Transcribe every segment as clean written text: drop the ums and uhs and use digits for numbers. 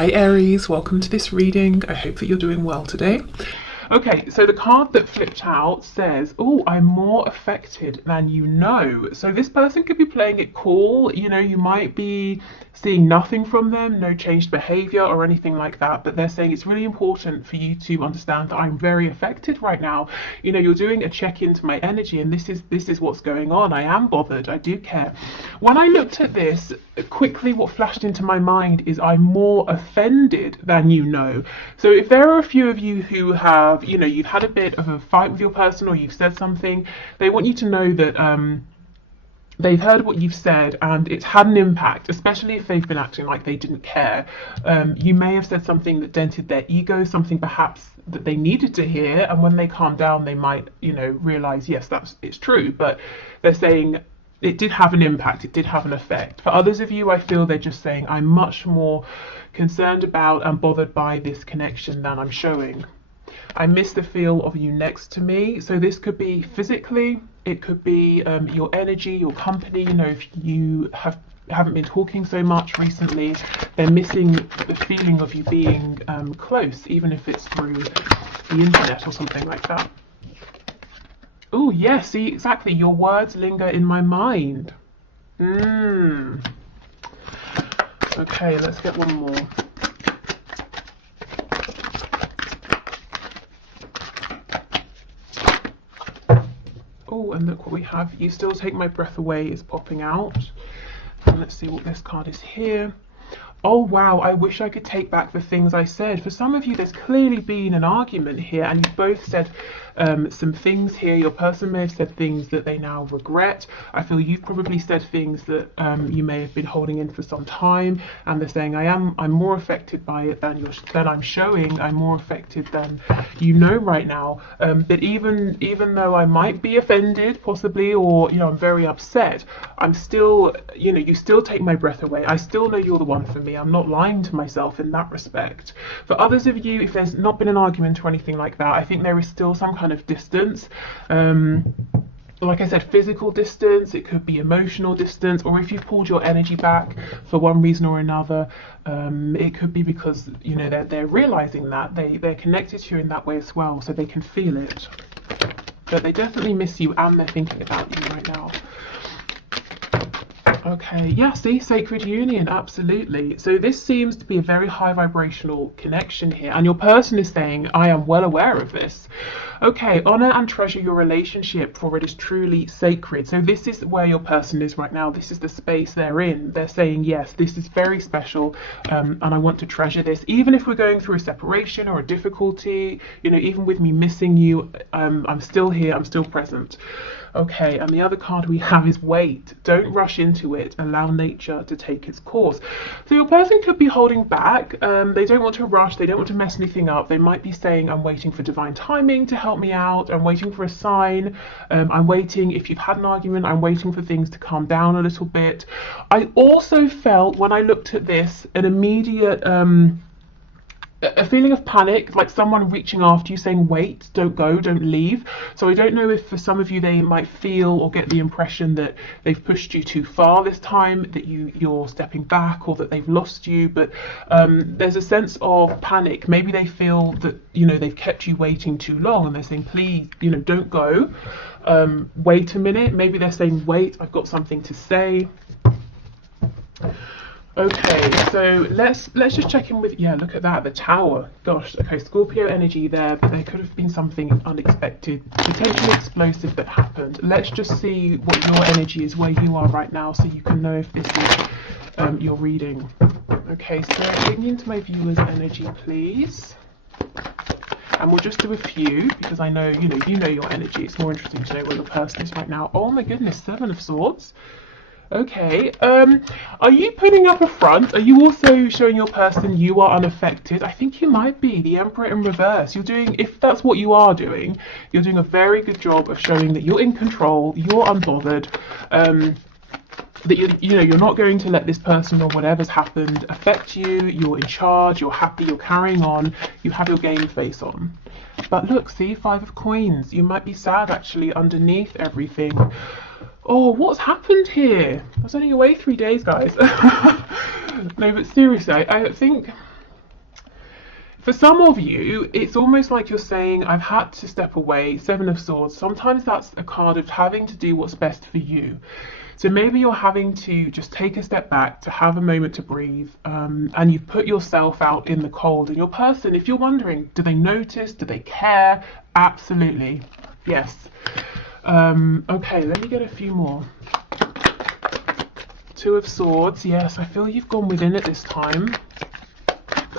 Hi Aries, welcome to this reading. I hope that you're doing well today. Okay, so the card that flipped out says, oh, I'm more affected than you know. So this person could be playing it cool. You know, you might be seeing nothing from them, no changed behavior or anything like that, but they're saying it's really important for you to understand that I'm very affected right now. You know, you're doing a check into my energy, and this is what's going on. I am bothered. I do care. When I looked at this, quickly what flashed into my mind is I'm more offended than you know. So if there are a few of you who have, you know, you've had a bit of a fight with your person or you've said something, they want you to know that they've heard what you've said and it's had an impact, especially if they've been acting like they didn't care. You may have said something that dented their ego, something perhaps that they needed to hear, and when they calm down they might, you know, realize, yes, it's true, but they're saying it did have an impact, it did have an effect. For others of you, I feel they're just saying I'm much more concerned about and bothered by this connection than I'm showing. I miss the feel of you next to me. So this could be physically, it could be your energy, your company. You know, if you haven't been talking so much recently, they're missing the feeling of you being close, even if it's through the internet or something like that. Oh, yeah, see, exactly. Your words linger in my mind. Okay, let's get one more. Oh, and look what we have. You still take my breath away is popping out. And let's see what this card is here. Oh wow, I wish I could take back the things I said. For some of you, there's clearly been an argument here, and you've both said some things here. Your person may have said things that they now regret. I feel you've probably said things that you may have been holding in for some time, and they're saying I'm more affected by it than I'm showing. I'm more affected than you know right now. But even though I might be offended, possibly, or you know, I'm very upset, I'm still, you know, you still take my breath away. I still know you're the one for me. I'm not lying to myself in that respect. For others of you, if there's not been an argument or anything like that, I think there is still some kind of distance. Like I said, physical distance, it could be emotional distance, or if you've pulled your energy back for one reason or another, it could be because, you know, they're realizing that they're connected to you in that way as well, so they can feel it. But they definitely miss you and they're thinking about you right now. Okay, yeah, see, sacred union, absolutely. So this seems to be a very high vibrational connection here, and your person is saying, I am well aware of this. Okay, honor and treasure your relationship, for it is truly sacred. So this is where your person is right now. This is the space they're in. They're saying, yes, this is very special, and I want to treasure this. Even if we're going through a separation or a difficulty, you know, even with me missing you, I'm still here, I'm still present. Okay, and the other card we have is wait. Don't rush into it. Allow nature to take its course. So your person could be holding back. They don't want to rush. They don't want to mess anything up. They might be saying, I'm waiting for divine timing to help me out. I'm waiting for a sign. I'm waiting, if you've had an argument, I'm waiting for things to calm down a little bit. I also felt, when I looked at this, an immediate a feeling of panic, like someone reaching after you saying, wait, don't go, don't leave. So I don't know if for some of you they might feel or get the impression that they've pushed you too far this time, that you're stepping back, or that they've lost you. But there's a sense of panic. Maybe they feel that, you know, they've kept you waiting too long, and they're saying, please, you know, don't go. Wait a minute. Maybe they're saying, wait, I've got something to say. Okay, so let's just check in with, yeah, look at that, the Tower. Gosh, okay, Scorpio energy there, but there could have been something unexpected, potentially explosive that happened. Let's just see what your energy is, where you are right now, so you can know if this is your reading. Okay, so digging into my viewer's energy, please. And we'll just do a few, because I know, you know your energy. It's more interesting to know where your person is right now. Oh my goodness, Seven of Swords. Okay, are you putting up a front? Are you also showing your person you are unaffected? I think you might be. The Emperor in reverse. You're doing, if that's what you are doing, you're doing a very good job of showing that you're in control, you're unbothered, that you're not going to let this person or whatever's happened affect you. You're in charge, you're happy, you're carrying on, you have your game face on. But look, see, Five of Coins. You might be sad actually underneath everything. Oh, what's happened here? I was only away 3 days, guys. No, but seriously, I think For some of you, it's almost like you're saying, I've had to step away. Seven of Swords. Sometimes that's a card of having to do what's best for you. So maybe you're having to just take a step back, to have a moment to breathe, and you've put yourself out in the cold. And your person, if you're wondering, do they notice? Do they care? Absolutely. Yes. Okay, let me get a few more. Two of Swords. Yes, I feel you've gone within it this time.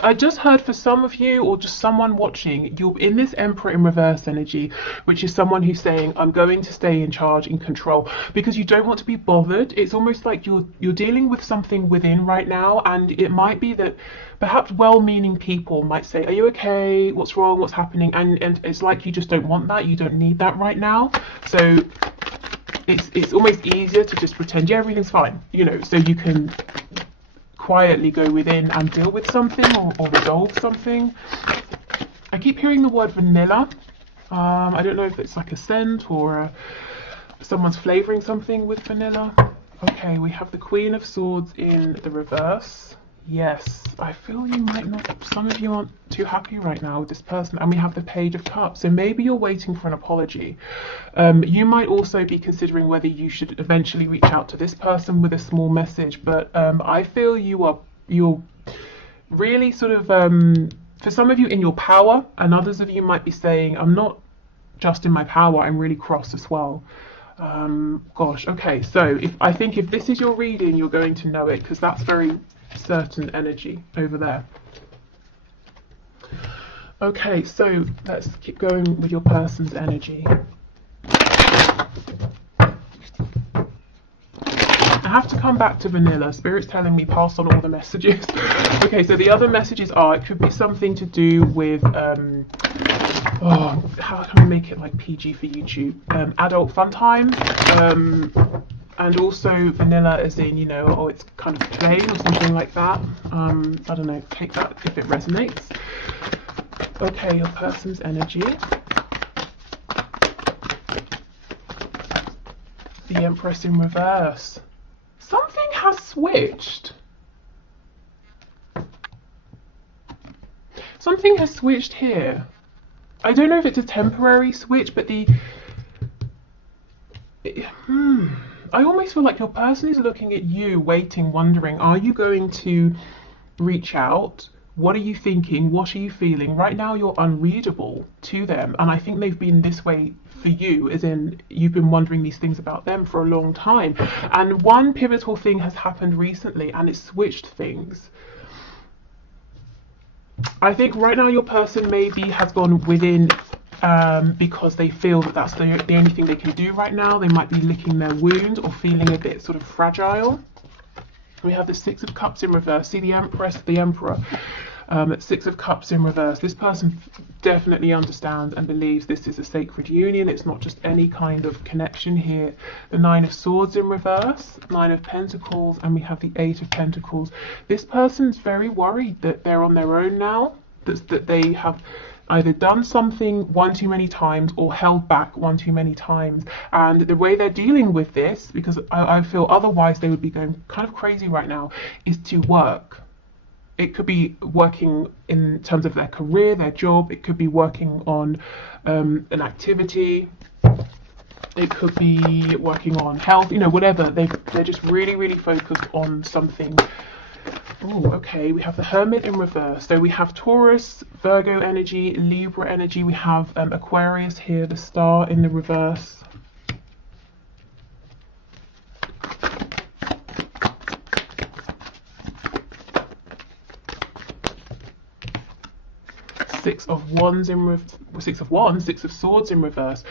I just heard for some of you, or just someone watching, you're in this Emperor in reverse energy, which is someone who's saying, I'm going to stay in charge, in control, because you don't want to be bothered. It's almost like you're dealing with something within right now, and it might be that perhaps well-meaning people might say, are you okay? What's wrong? What's happening? And it's like you just don't want that. You don't need that right now. So it's almost easier to just pretend, yeah, everything's fine, you know, so you can quietly go within and deal with something or resolve something. I keep hearing the word vanilla. I don't know if it's like a scent or someone's flavoring something with vanilla. Okay, we have the Queen of Swords in the reverse. Yes, I feel you might not, some of you aren't too happy right now with this person. And we have the Page of Cups. So maybe you're waiting for an apology. You might also be considering whether you should eventually reach out to this person with a small message. But I feel you're really sort of, for some of you, in your power, and others of you might be saying, I'm not just in my power, I'm really cross as well. Gosh, okay, so I think if this is your reading, you're going to know it, because that's very certain energy over there. Okay, so let's keep going with your person's energy. I have to come back to vanilla. Spirit's telling me pass on all the messages. Okay, so the other messages are, it could be something to do with how can I make it like PG for YouTube? Adult fun time. And also vanilla as in, you know, oh, it's kind of plain or something like that. I don't know, take that if it resonates. Okay, your person's energy. The Empress in reverse. Something has switched. Something has switched here. I don't know if it's a temporary switch, but I almost feel like your person is looking at you, waiting, wondering, are you going to reach out? What are you thinking? What are you feeling? Right now you're unreadable to them, and I think they've been this way for you, as in you've been wondering these things about them for a long time. And one pivotal thing has happened recently, and it's switched things. I think right now your person maybe has gone within because they feel that that's the only thing they can do right now. They might be licking their wound or feeling a bit sort of fragile. We have the Six of Cups in reverse. See the Empress, the Emperor. Six of Cups in reverse. This person definitely understands and believes this is a sacred union. It's not just any kind of connection here. The Nine of Swords in reverse, Nine of Pentacles, and we have the Eight of Pentacles. This person's very worried that they're on their own now, that they have either done something one too many times or held back one too many times. And the way they're dealing with this, because I feel otherwise they would be going kind of crazy right now, is to work. It could be working in terms of their career, their job. It could be working on an activity. It could be working on health, you know, whatever. They're just really, really focused on something. Oh, okay, we have the Hermit in reverse. So we have Taurus, Virgo energy, Libra energy. We have Aquarius here, the Star in the reverse. Six of Swords in reverse.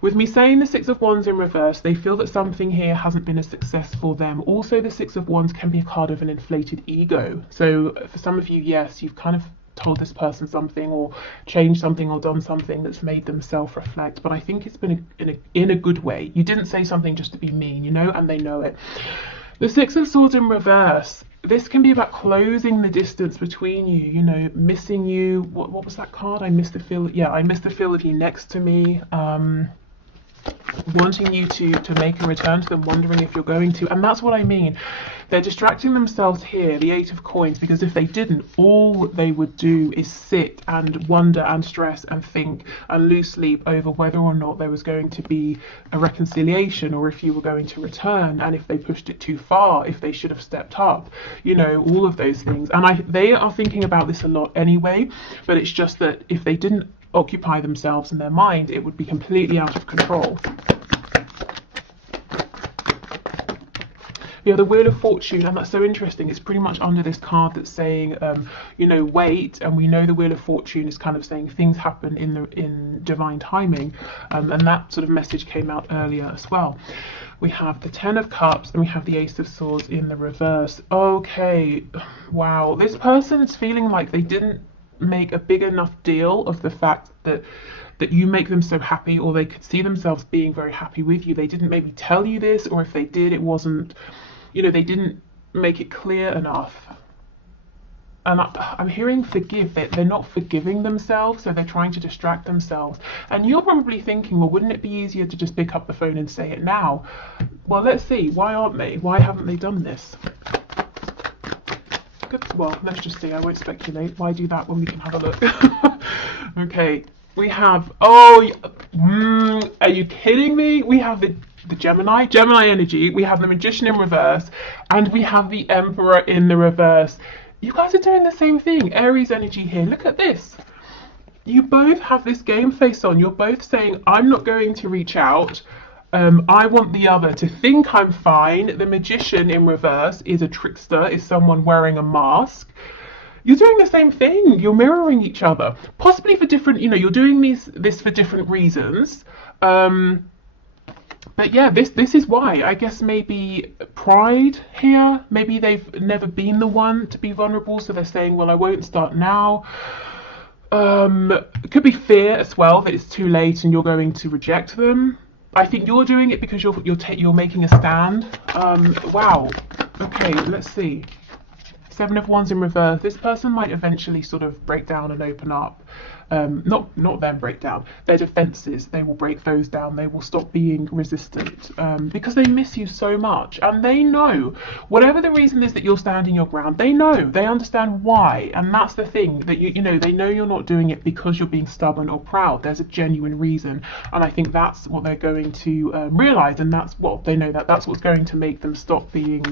With me saying the Six of Wands in reverse, they feel that something here hasn't been a success for them. Also, the Six of Wands can be a card of an inflated ego. So for some of you, yes, you've kind of told this person something or changed something or done something that's made them self-reflect. But I think it's been in a good way. You didn't say something just to be mean, you know, and they know it. The Six of Swords in reverse. This can be about closing the distance between you, you know, missing you. What was that card? I missed the feel. Yeah, I missed the feel of you next to me. wanting you to make a return to them, wondering if you're going to. And that's what I mean. They're distracting themselves here, the 8 of coins, because if they didn't, all they would do is sit and wonder and stress and think and lose sleep over whether or not there was going to be a reconciliation, or if you were going to return, and if they pushed it too far, if they should have stepped up, you know, all of those things. And they are thinking about this a lot anyway, but it's just that if they didn't occupy themselves in their mind, it would be completely out of control. Yeah, the Wheel of Fortune, and that's so interesting. It's pretty much under this card that's saying, you know, wait. And we know the Wheel of Fortune is kind of saying things happen in divine timing, and that sort of message came out earlier as well. We have the 10 of Cups, and we have the Ace of Swords in the reverse. Okay, wow. This person is feeling like they didn't make a big enough deal of the fact that you make them so happy, or they could see themselves being very happy with you. They didn't maybe tell you this, or if they did, it wasn't, you know, they didn't make it clear enough. And I'm hearing forgive. They're not forgiving themselves, so they're trying to distract themselves. And you're probably thinking, well, wouldn't it be easier to just pick up the phone and say it now? Well, let's see. Why aren't they? Why haven't they done this? Good. Well, let's just see. I won't speculate. Why do that when we can have a look? Okay. We have, are you kidding me? We have the Gemini energy, we have the Magician in reverse, and we have the Emperor in the reverse. You guys are doing the same thing. Aries energy here. Look at this. You both have this game face on. You're both saying, I'm not going to reach out. I want the other to think I'm fine. The Magician in reverse is a trickster, is someone wearing a mask. You're doing the same thing. You're mirroring each other, possibly for different, you know, you're doing this for different reasons. But yeah, this is why. I guess maybe pride here. Maybe they've never been the one to be vulnerable, so they're saying, well, I won't start now. It could be fear as well, that it's too late and you're going to reject them. I think you're doing it because you're making a stand. Wow. Okay, let's see. 7 of Wands in reverse. This person might eventually sort of break down and open up. Not them break down. Their defenses, they will break those down. They will stop being resistant because they miss you so much. And they know, whatever the reason is that you're standing your ground, they know, they understand why. And that's the thing, that you know, they know you're not doing it because you're being stubborn or proud. There's a genuine reason. And I think that's what they're going to realize. And that's what they know, that's what's going to make them stop being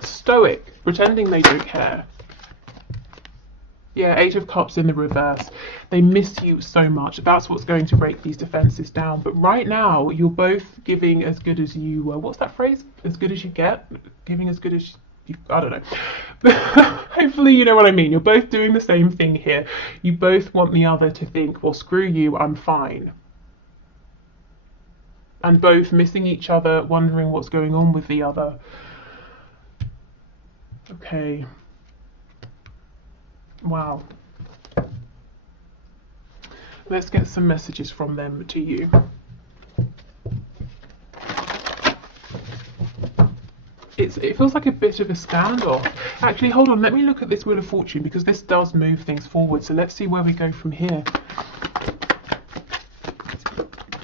stoic, pretending they don't care. Yeah, 8 of Cups in the reverse. They miss you so much. That's what's going to break these defenses down. But right now, you're both giving as good as you... what's that phrase? As good as you get? Giving as good as you... I don't know. Hopefully you know what I mean. You're both doing the same thing here. You both want the other to think, well, screw you, I'm fine. And both missing each other, wondering what's going on with the other. Okay. Wow. Let's get some messages from them to you. It feels like a bit of a standoff. Actually, hold on, let me look at this Wheel of Fortune, because this does move things forward. So let's see where we go from here.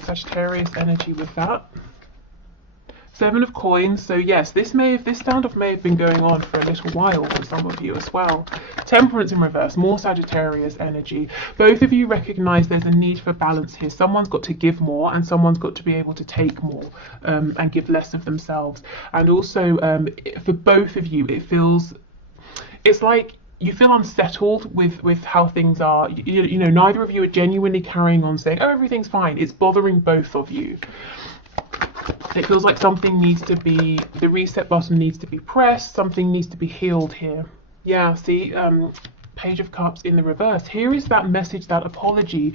Sagittarius energy with that. 7 of Coins. So yes, this standoff may have been going on for a little while for some of you as well. Temperance in reverse, more Sagittarius energy. Both of you recognize there's a need for balance here. Someone's got to give more and someone's got to be able to take more and give less of themselves. And also for both of you, it's like you feel unsettled with how things are. You know, neither of you are genuinely carrying on saying, oh, everything's fine. It's bothering both of you. It feels like something needs to be, the reset button needs to be pressed, something needs to be healed here. Yeah, see, Page of Cups in the reverse. Here is that message, that apology,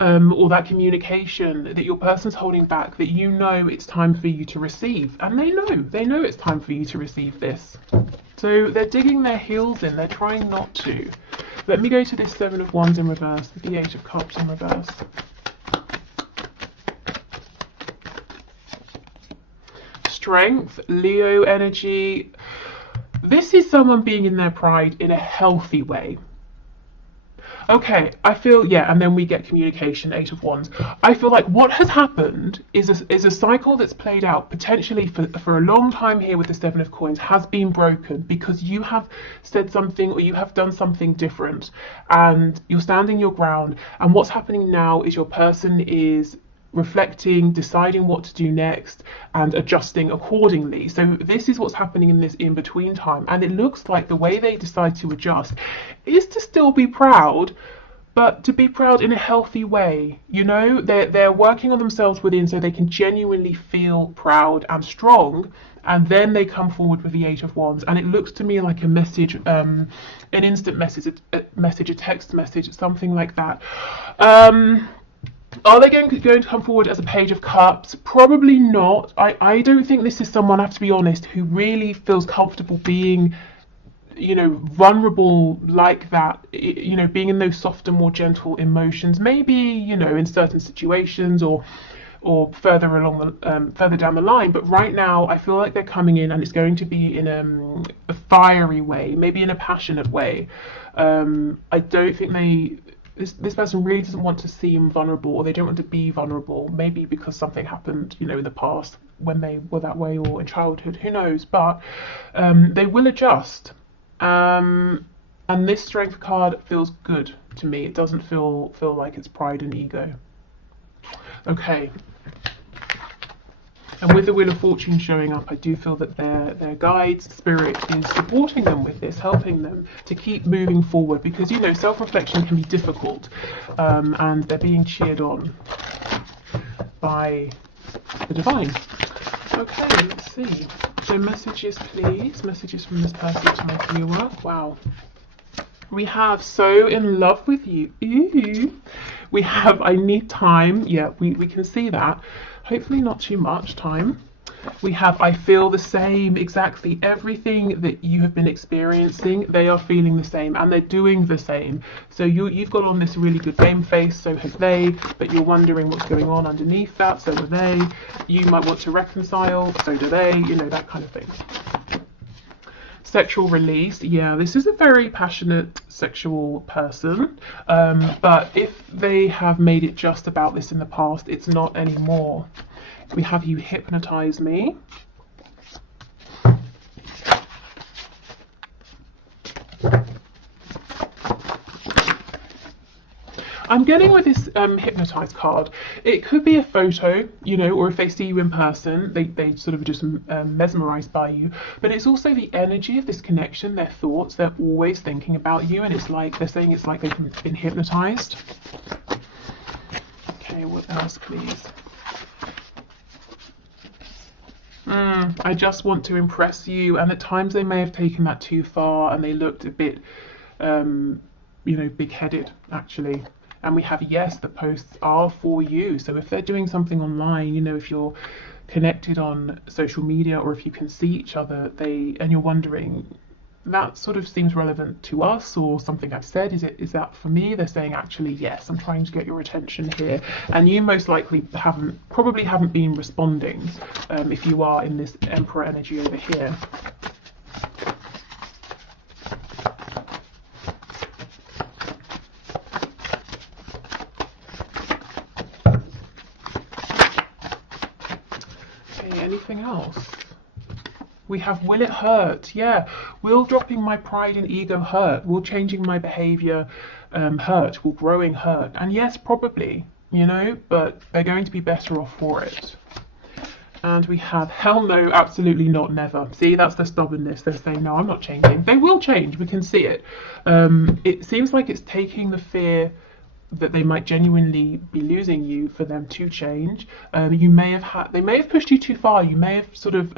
or that communication that your person's holding back, that you know it's time for you to receive. And they know it's time for you to receive this. So they're digging their heels in, they're trying not to. Let me go to this 7 of Wands in reverse, the 8 of Cups in reverse. Strength, Leo energy. This is someone being in their pride in a healthy way. Okay, I feel, yeah, and then we get communication, Eight of Wands. I feel like what has happened is a cycle that's played out potentially for a long time here with the Seven of Coins has been broken because you have said something or you have done something different and you're standing your ground. And what's happening now is your person is reflecting, deciding what to do next, and adjusting accordingly. So this is what's happening in this in between time, and it looks like the way they decide to adjust is to still be proud, but to be proud in a healthy way. You know, they're working on themselves within so they can genuinely feel proud and strong, and then they come forward with the Eight of Wands, and it looks to me like a message, an instant message, a text message, something like that. Are they going to come forward as a Page of Cups? Probably not. I don't think this is someone, I have to be honest, who really feels comfortable being, you know, vulnerable like that, you know, being in those softer, more gentle emotions, maybe, you know, in certain situations or further along the further down the line. But right now I feel like they're coming in and it's going to be in a fiery way, maybe in a passionate way. I don't think this person really doesn't want to seem vulnerable, or they don't want to be vulnerable, maybe because something happened, you know, in the past when they were that way, or in childhood, who knows. But they will adjust, and this Strength card feels good to me. It doesn't feel like it's pride and ego. Okay. And with the Wheel of Fortune showing up, I do feel that their guides, spirit, is supporting them with this, helping them to keep moving forward, because, you know, self-reflection can be difficult, and they're being cheered on by the divine. Okay, let's see. So messages, please. Messages from this person to my viewer. Wow. We have so in love with you. Ooh. We have I need time. Yeah, we can see that. Hopefully not too much time. We have I feel the same. Exactly everything that you have been experiencing, they are feeling the same and they're doing the same. So you've got on this really good game face, so have they, but you're wondering what's going on underneath that, so do they. You might want to reconcile, so do they, you know, that kind of thing. Sexual release, yeah, this is a very passionate sexual person, but if they have made it just about this in the past, it's not anymore. We have you hypnotize me. I'm getting with this hypnotize card, it could be a photo, you know, or if they see you in person, they sort of just mesmerized by you. But it's also the energy of this connection, their thoughts, they're always thinking about you, and it's like they're saying it's like they've been hypnotized. Okay, what else, please? I just want to impress you, and at times they may have taken that too far and they looked a bit, you know, big-headed, actually. And we have yes, the posts are for you. So if they're doing something online, you know, if you're connected on social media or if you can see each other, and you're wondering, that sort of seems relevant to us or something I've said, is that for me? They're saying actually yes, I'm trying to get your attention here, and you most likely probably haven't been responding if you are in this Emperor energy over here. Okay, anything else? We have will it hurt? Yeah, will dropping my pride and ego hurt? Will changing my behavior hurt? Will growing hurt? And yes, probably, you know, but they're going to be better off for it. And we have hell no, absolutely not, never. See, that's their stubbornness. They're saying, no, I'm not changing. They will change, we can see it. It seems like it's taking the fear that they might genuinely be losing you for them to change. They may have pushed you too far. You may have sort of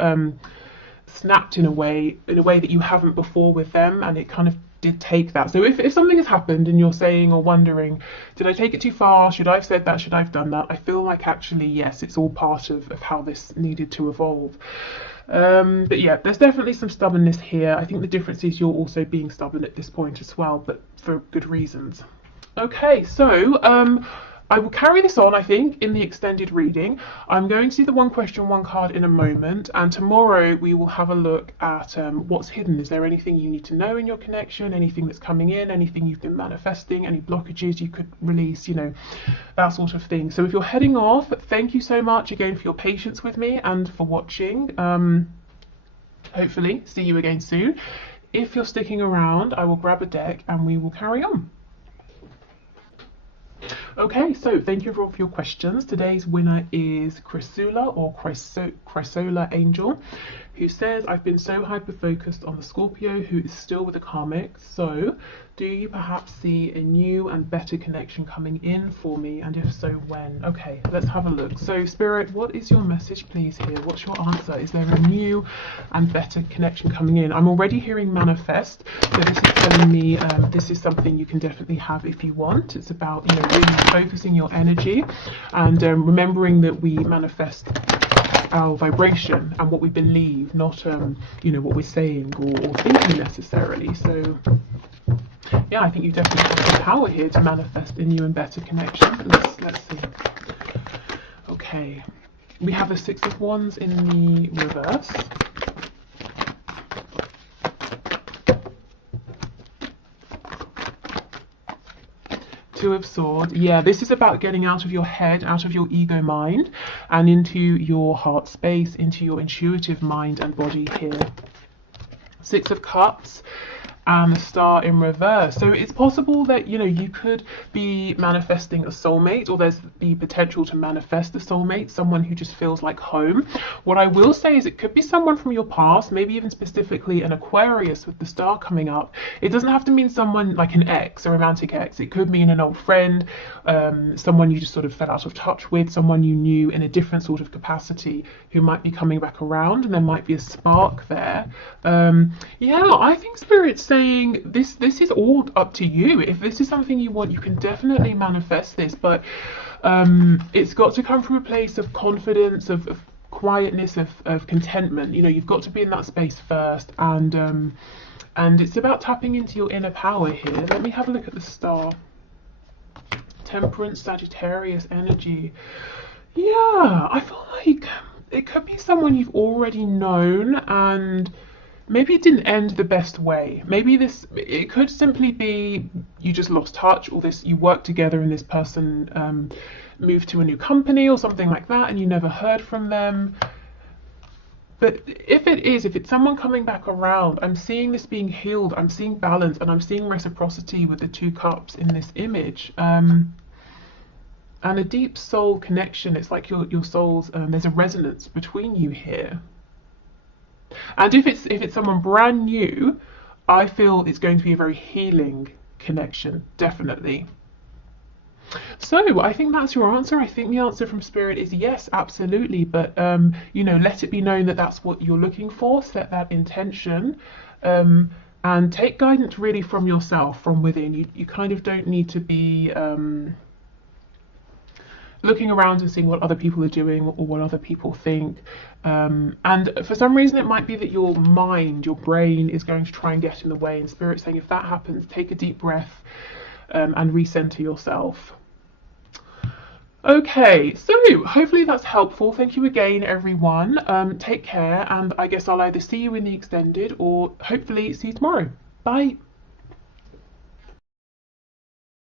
snapped in a way that you haven't before with them, and it kind of did take that. So if something has happened and you're saying or wondering, did I take it too far? Should I have said that? Should I have done that? I feel like actually yes, it's all part of how this needed to evolve. But yeah, there's definitely some stubbornness here. I think the difference is you're also being stubborn at this point as well, but for good reasons. Okay, so I will carry this on, I think, in the extended reading. I'm going to do the one question, one card in a moment, and tomorrow we will have a look at what's hidden. Is there anything you need to know in your connection, anything that's coming in, anything you've been manifesting, any blockages you could release, you know, that sort of thing. So if you're heading off, thank you so much again for your patience with me and for watching. Hopefully, see you again soon. If you're sticking around, I will grab a deck and we will carry on. Okay, so thank you for your questions. Today's winner is Chrysula or Chrysola Angel, who says, I've been so hyper-focused on the Scorpio who is still with the karmic. So, do you perhaps see a new and better connection coming in for me? And if so, when? Okay, let's have a look. So, Spirit, what is your message, please, here? What's your answer? Is there a new and better connection coming in? I'm already hearing manifest. So this is telling me this is something you can definitely have if you want. It's about, you know, really focusing your energy and remembering that we manifest our vibration and what we believe, not you know, what we're saying or thinking necessarily. So yeah, I think you definitely have the power here to manifest a new and better connection. Let's see. Okay, we have a Six of Wands in the reverse. Two of Swords. Yeah, this is about getting out of your head, out of your ego mind, and into your heart space, into your intuitive mind and body here. Six of Cups and the Star in reverse. So it's possible that, you know, you could be manifesting a soulmate, or there's the potential to manifest a soulmate, someone who just feels like home. What I will say is it could be someone from your past, maybe even specifically an Aquarius with the Star coming up. It doesn't have to mean someone like an ex, a romantic ex. It could mean an old friend, someone you just sort of fell out of touch with, someone you knew in a different sort of capacity who might be coming back around, and there might be a spark there. Yeah, I think Spirit's saying this is all up to you. If this is something you want, you can definitely manifest this, but it's got to come from a place of confidence, of quietness, of contentment. You know, you've got to be in that space first, and it's about tapping into your inner power here. Let me have a look at the Star. Temperance, Sagittarius energy. Yeah, I feel like it could be someone you've already known, and maybe it didn't end the best way. Maybe it could simply be you just lost touch, or you worked together and this person moved to a new company or something like that and you never heard from them. But if it's someone coming back around, I'm seeing this being healed, I'm seeing balance, and I'm seeing reciprocity with the Two Cups in this image. And a deep soul connection. It's like your souls, there's a resonance between you here. And if it's someone brand new, I feel it's going to be a very healing connection, definitely. So I think that's your answer. I think the answer from Spirit is yes, absolutely. But you know, let it be known that that's what you're looking for. Set that intention, and take guidance really from yourself, from within. You kind of don't need to be looking around and seeing what other people are doing or what other people think. And for some reason, it might be that your mind, your brain is going to try and get in the way. And Spirit's saying, if that happens, take a deep breath and recenter yourself. Okay, so hopefully that's helpful. Thank you again, everyone. Take care, and I guess I'll either see you in the extended or hopefully see you tomorrow. Bye.